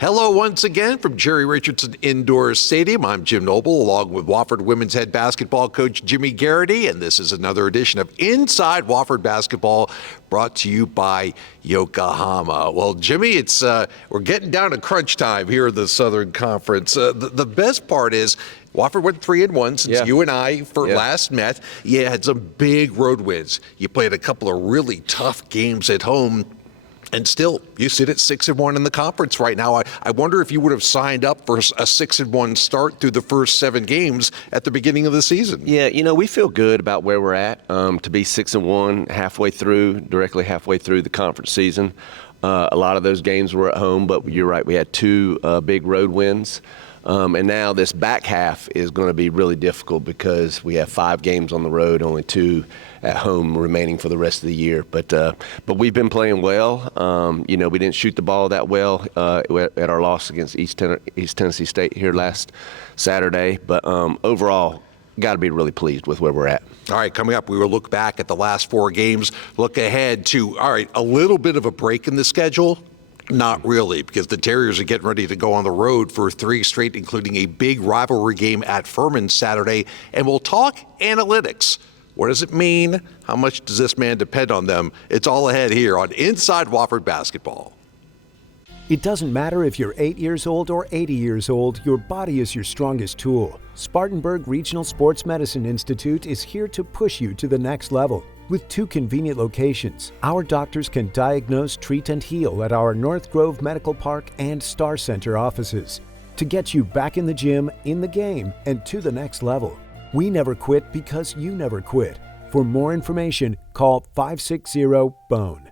Hello once again from Jerry Richardson Indoor Stadium. I'm Jim Noble, along with Wofford women's head basketball coach Jimmy Garrity, and this is another edition of Inside Wofford Basketball, brought to you by Yokohama. Well, Jimmy, it's we're getting down to crunch time here in the Southern Conference. The best part is Wofford went 3-1 since you and I last met. You had some big road wins. You played a couple of really tough games at home. And still, you sit at 6-1 in the conference right now. I wonder if you would have signed up for a 6-1 start through the first 7 games at the beginning of the season. Yeah, we feel good about where we're at. To be 6-1 directly halfway through the conference season. A lot of those games were at home, but you're right, we had 2 big road wins. And now this back half is going to be really difficult because we have 5 games on the road, only 2 at home remaining for the rest of the year. But we've been playing well. We didn't shoot the ball that well at our loss against East Tennessee State here last Saturday. But overall, got to be really pleased with where we're at. All right, coming up, we will look back at the last 4 games, look ahead to, a little bit of a break in the schedule. Not really, because the Terriers are getting ready to go on the road for 3 straight, including a big rivalry game at Furman Saturday. And we'll talk analytics. What does it mean? How much does this man depend on them? It's all ahead here on Inside Wofford Basketball. It doesn't matter if you're 8 years old or 80 years old, your body is your strongest tool. Spartanburg Regional Sports Medicine Institute is here to push you to the next level. With 2 convenient locations, our doctors can diagnose, treat, and heal at our North Grove Medical Park and Star Center offices to get you back in the gym, in the game, and to the next level. We never quit because you never quit. For more information, call 560-BONE.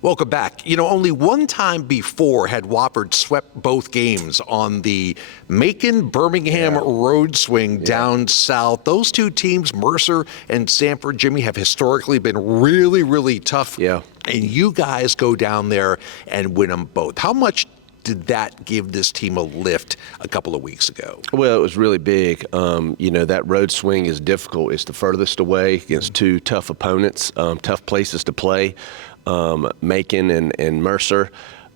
Welcome back. Only one time before had Wofford swept both games on the Macon-Birmingham road swing down south. Those 2 teams, Mercer and Sanford, Jimmy, have historically been really, really tough. Yeah. And you guys go down there and win them both. How much did that give this team a lift a couple of weeks ago? Well, it was really big. That road swing is difficult. It's the furthest away against 2 tough opponents, tough places to play. Macon and Mercer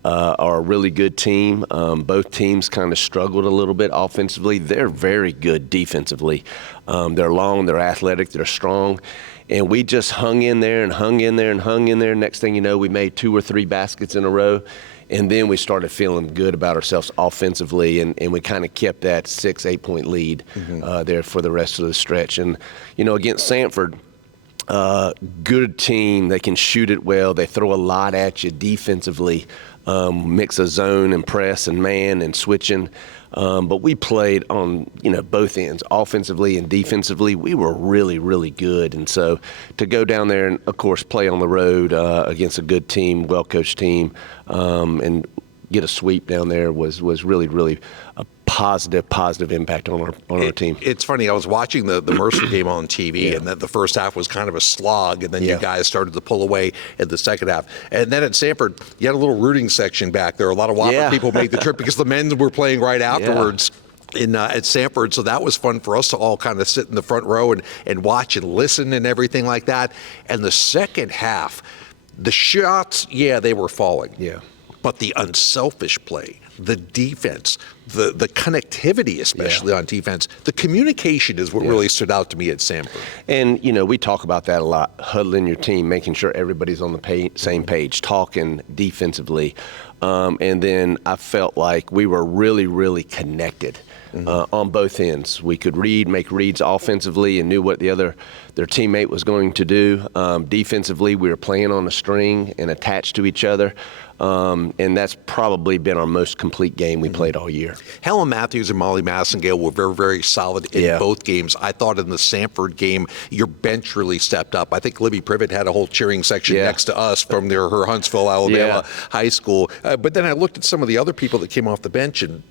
are a really good team. Both teams kind of struggled a little bit offensively. They're very good defensively. They're long, they're athletic, they're strong. And we just hung in there and hung in there and hung in there. Next thing you know, we made 2 or 3 baskets in a row. And then we started feeling good about ourselves offensively, and we kind of kept that 6-8 point lead there for the rest of the stretch. And, against Sanford, good team. They can shoot it well. They throw a lot at you defensively, mix of zone and press and man and switching. But we played on, both ends, offensively and defensively. We were really, really good. And so to go down there and, of course, play on the road against a good team, well-coached team, and get a sweep down there was really, really a positive impact on our team. It's funny, I was watching the Mercer game on TV, and then the first half was kind of a slog, and then you guys started to pull away in the second half. And then at Sanford, you had a little rooting section back there. A lot of Wofford people made the trip because the men were playing right afterwards. At Sanford, so that was fun for us to all kind of sit in the front row and watch and listen and everything like that. And the second half, the shots, they were falling. Yeah. But the unselfish play, the defense, the connectivity, especially on defense, the communication is what really stood out to me at Sanford. And, we talk about that a lot, huddling your team, making sure everybody's on the same page, talking defensively. And then I felt like we were really, really connected on both ends. We could make reads offensively and knew what their teammate was going to do. Defensively, we were playing on a string and attached to each other. And that's probably been our most complete game we played all year. Helen Matthews and Molly Massengale were very, very solid in both games. I thought in the Sanford game, your bench really stepped up. I think Libby Privet had a whole cheering section next to us from her Huntsville, Alabama high school. But then I looked at some of the other people that came off the bench, and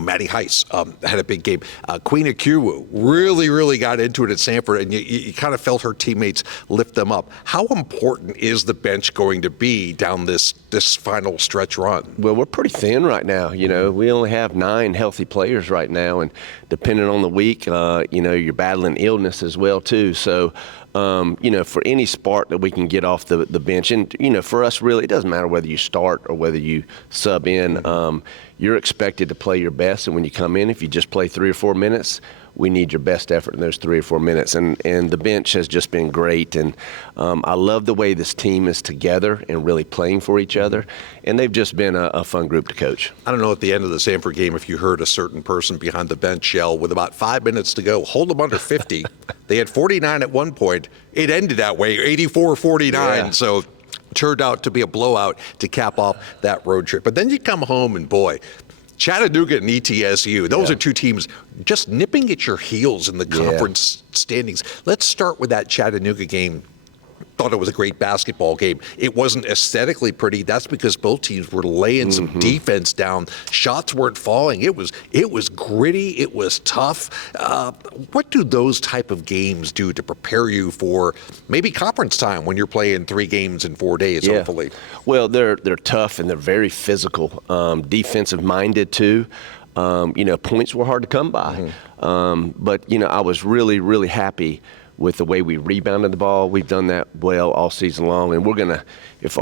Maddie Heiss had a big game. Queen Akiwu really, really got into it at Sanford, and you kind of felt her teammates lift them up. How important is the bench going to be down this final stretch run? Well, we're pretty thin right now. We only have 9 healthy players right now, and depending on the week, you're battling illness as well too. So, for any spark that we can get off the bench, and for us, really, it doesn't matter whether you start or whether you sub in. You're expected to play your best, and when you come in, if you just play 3 or 4 minutes, we need your best effort in those 3 or 4 minutes. And the bench has just been great. And I love the way this team is together and really playing for each other. And they've just been a fun group to coach. I don't know at the end of the Sanford game if you heard a certain person behind the bench yell with about 5 minutes to go, hold them under 50. They had 49 at one point. It ended that way, 84-49. Yeah. So turned out to be a blowout to cap off that road trip. But then you come home and boy, Chattanooga and ETSU, those are two teams just nipping at your heels in the conference standings. Let's start with that Chattanooga game. Thought it was a great basketball game. It wasn't aesthetically pretty. That's because both teams were laying some defense down. Shots weren't falling. It was gritty. It was tough. What do those type of games do to prepare you for maybe conference time when you're playing 3 games in 4 days, hopefully? Well, they're tough and they're very physical, defensive minded too. Points were hard to come by. But I was really, really happy with the way we rebounded the ball. We've done that well all season long, and we're gonna, if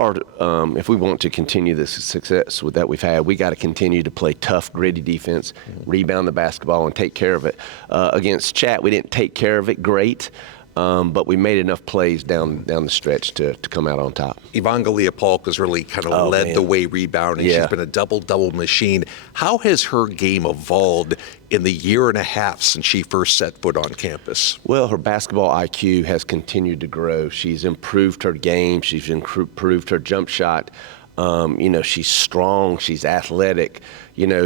we want to continue the success that we've had, we got to continue to play tough, gritty defense, rebound the basketball, and take care of it. Against Chat, we didn't take care of it great. But we made enough plays down the stretch to come out on top. Yvonne Galia-Polk has really kind of led the way rebounding. She's been a double-double machine. How has her game evolved in the year and a half since she first set foot on campus? Well, her basketball IQ has continued to grow. She's improved her game. She's improved her jump shot. She's strong. She's athletic.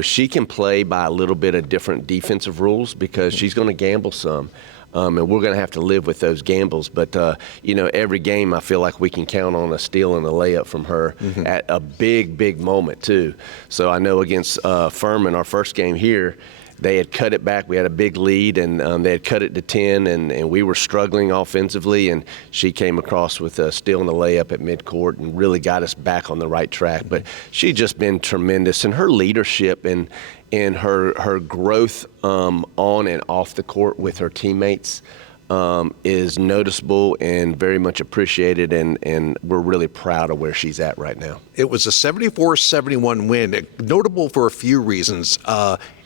She can play by a little bit of different defensive rules because she's going to gamble some. And we're going to have to live with those gambles. But, every game I feel like we can count on a steal and a layup from her at a big, big moment, too. So I know against Furman, our first game here, they had cut it back. We had a big lead, and they had cut it to 10, and we were struggling offensively, and she came across with a steal and a layup at midcourt and really got us back on the right track. But she's just been tremendous, and her leadership and her growth on and off the court with her teammates is noticeable and very much appreciated, and we're really proud of where she's at right now. It was a 74-71 win, notable for a few reasons.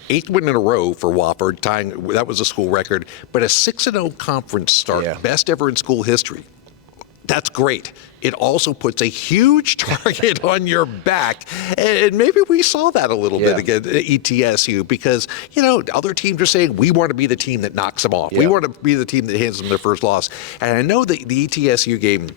8th win in a row for Wofford, that was a school record, but a 6-0 conference start, best ever in school history. That's great. It also puts a huge target on your back. And maybe we saw that a little bit against ETSU because, other teams are saying, we want to be the team that knocks them off. We want to be the team that hands them their first loss. And I know that the ETSU game,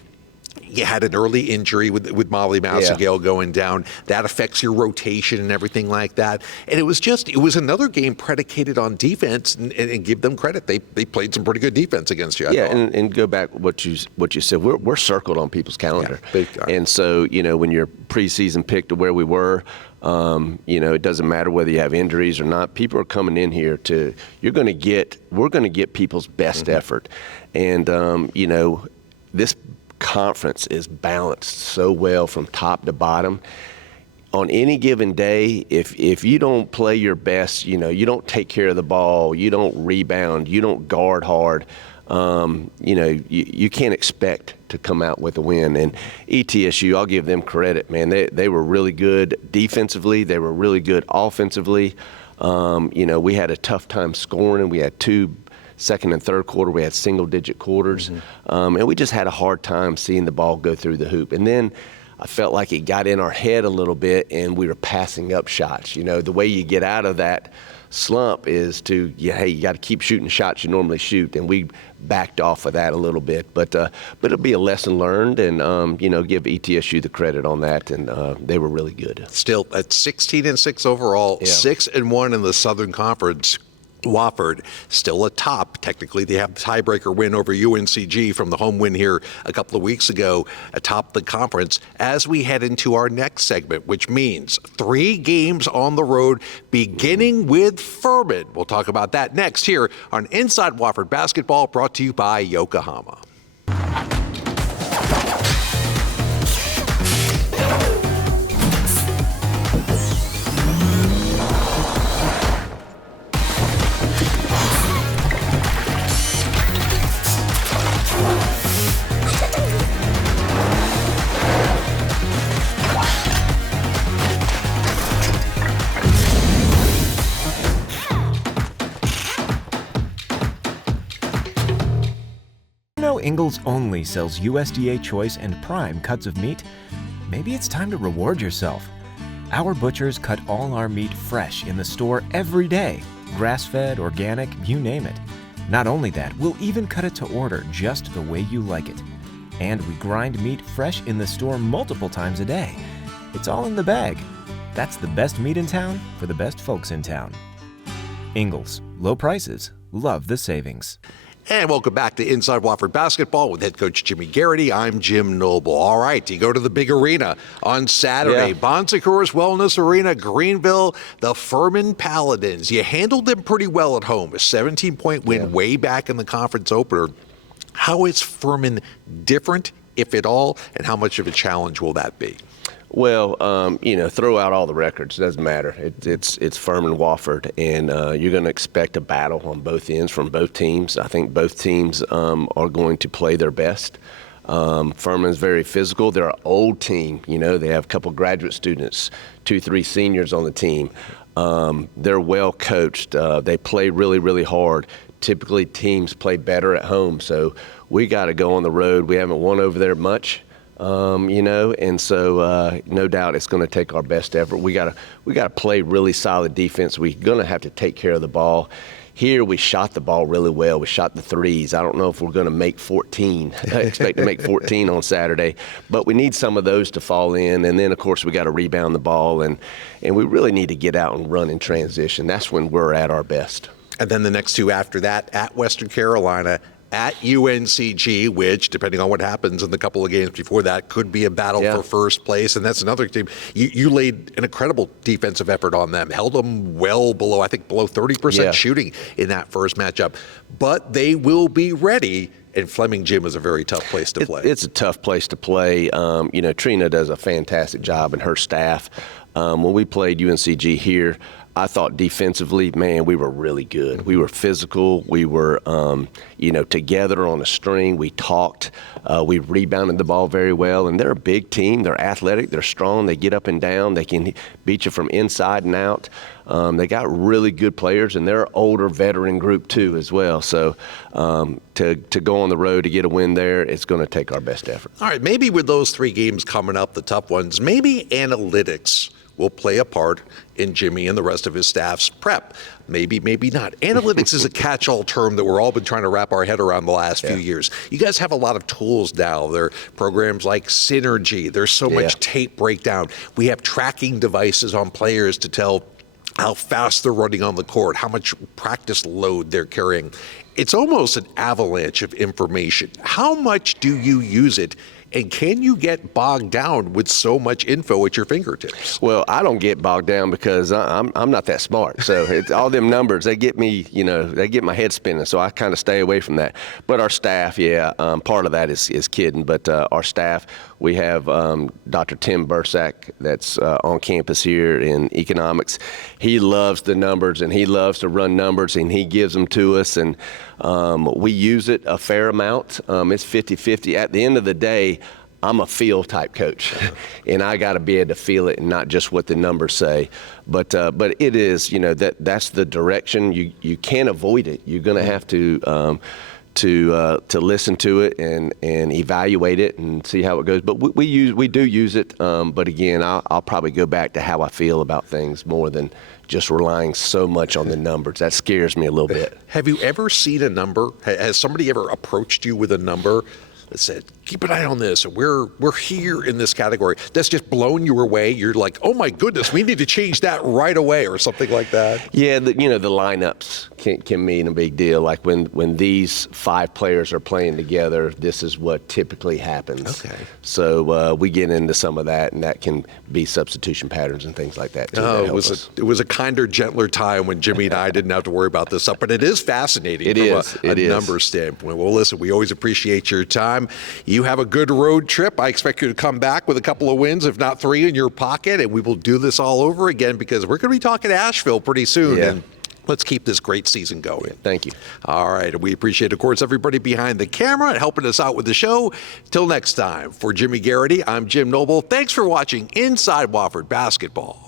you had an early injury with Molly Massengale going down. That affects your rotation and everything like that. And it was another game predicated on defense, and give them credit. They played some pretty good defense against you. And go back what you said. We're circled on people's calendar. And so, when you're preseason picked to where we were, it doesn't matter whether you have injuries or not. People are coming in here we're going to get people's best effort. And, this conference is balanced so well from top to bottom. On any given day, if you don't play your best, you don't take care of the ball, you don't rebound, you don't guard hard, you can't expect to come out with a win. And ETSU, I'll give them credit, man. They were really good defensively. They were really good offensively. We had a tough time scoring, and we had 2 second and third quarter, we had single-digit quarters, and we just had a hard time seeing the ball go through the hoop. And then I felt like it got in our head a little bit, and we were passing up shots. The way you get out of that slump is to, you got to keep shooting shots you normally shoot, and we backed off of that a little bit. But it'll be a lesson learned, and give ETSU the credit on that, and they were really good. Still at 16-6 overall, 6-1 in the Southern Conference. Wofford still atop. Technically, they have the tiebreaker win over UNCG from the home win here a couple of weeks ago atop the conference as we head into our next segment, which means 3 games on the road, beginning with Furman. We'll talk about that next here on Inside Wofford Basketball, brought to you by Yokohama. know Ingalls only sells USDA choice and prime cuts of meat? Maybe it's time to reward yourself. Our butchers cut all our meat fresh in the store every day. Grass-fed, organic, you name it. Not only that, we'll even cut it to order just the way you like it. And we grind meat fresh in the store multiple times a day. It's all in the bag. That's the best meat in town for the best folks in town. Ingalls. Low prices. Love the savings. And welcome back to Inside Wofford Basketball with head coach Jimmy Garrity. I'm Jim Noble. All right, you go to the big arena on Saturday. Yeah. Bon Secours Wellness Arena, Greenville, the Furman Paladins. You handled them pretty well at home. A 17-point win way back in the conference opener. How is Furman different, if at all, and how much of a challenge will that be? Well, throw out all the records. Doesn't matter. It's Furman Wofford, and you're going to expect a battle on both ends from both teams. I think both teams are going to play their best. Furman's very physical. They're an old team. They have a couple graduate students, 2-3 seniors on the team. They're well coached. They play really, really hard. Typically, teams play better at home, so we got to go on the road. We haven't won over there much. And so no doubt it's going to take our best effort. We got to play really solid defense. We're going to have to take care of the ball. Here we shot the ball really well. We shot the threes. I don't know if we're going to make 14. I expect to make 14 on Saturday, but we need some of those to fall in. And then of course we got to rebound the ball, and we really need to get out and run in transition. That's when we're at our best. And then the next two after that, at Western Carolina, at UNCG, which, depending on what happens in the couple of games before that, could be a battle for first place. And that's another team. You laid an incredible defensive effort on them, held them well below 30% shooting in that first matchup. But they will be ready. And Fleming Gym is a very tough place to play. It's a tough place to play. Trina does a fantastic job, and her staff. When we played UNCG here, I thought defensively, man, we were really good. We were physical. We were, together on a string. We talked. We rebounded the ball very well. And they're a big team. They're athletic. They're strong. They get up and down. They can beat you from inside and out. They got really good players, and they're an older veteran group too as well. So to go on the road to get a win there, it's going to take our best effort. All right, maybe with those three games coming up, the tough ones, maybe analytics will play a part in Jimmy and the rest of his staff's prep. Maybe, maybe not. Analytics is a catch-all term that we're all been trying to wrap our head around the last few years. You guys have a lot of tools now. There are programs like Synergy. There's so much tape breakdown. We have tracking devices on players to tell how fast they're running on the court, how much practice load they're carrying. It's almost an avalanche of information. How much do you use it? And can you get bogged down with so much info at your fingertips? Well, I don't get bogged down because I'm not that smart. So it's all them numbers, they get me, they get my head spinning. So I kind of stay away from that. But our staff, part of that is kidding. But our staff, we have Dr. Tim Bursack that's on campus here in economics. He loves the numbers, and he loves to run numbers, and he gives them to us. And we use it a fair amount. It's 50-50. At the end of the day, I'm a feel type coach, and I got to be able to feel it and not just what the numbers say. But it is, that's the direction. You can't avoid it. You're going to have to listen to it and evaluate it and see how it goes. But we do use it. But again, I'll probably go back to how I feel about things more than just relying so much on the numbers. That scares me a little bit. Have you ever seen a number? Has somebody ever approached you with a number that said, keep an eye on this, and we're here in this category, that's just blown you away? You're like, oh my goodness, we need to change that right away, or something like that? Yeah, the lineups can mean a big deal. Like when these 5 players are playing together, this is what typically happens. Okay. So we get into some of that, and that can be substitution patterns and things like that too. It was a kinder, gentler time when Jimmy and I didn't have to worry about this stuff, but it is fascinating from a numbers standpoint. Well, listen, we always appreciate your time. You have a good road trip. I expect you to come back with a couple of wins, if not 3 in your pocket, and we will do this all over again because we're going to be talking Asheville pretty soon. Yeah. And let's keep this great season going. Thank you. All right. We appreciate, of course, everybody behind the camera and helping us out with the show. Till next time, for Jimmy Garrity, I'm Jim Noble. Thanks for watching Inside Wofford Basketball.